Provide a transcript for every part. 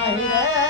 तेरे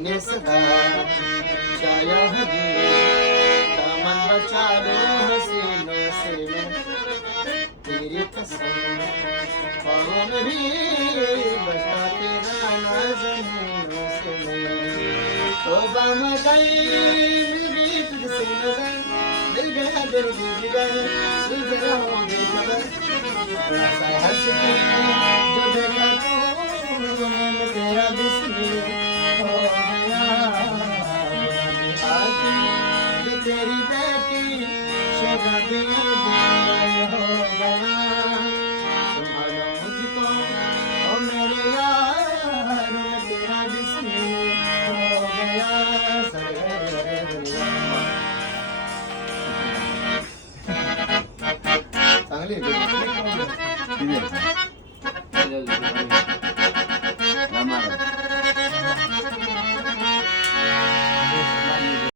सदा चाया है दामन बचा लो से मैं तेरी कसम पाँव भी बचा तेरा नाज़नीनों से मैं तौबा मचाई मेरी तुझसे नज़र दिल गया दिल की जिगर सुन जरा हो बेखबर हंस के तेरी बेटी शराबी दिल हो गया। संभालो मुझको ओ मेरे यार तेरा बिस्मिल हो गया। सरे चांगली?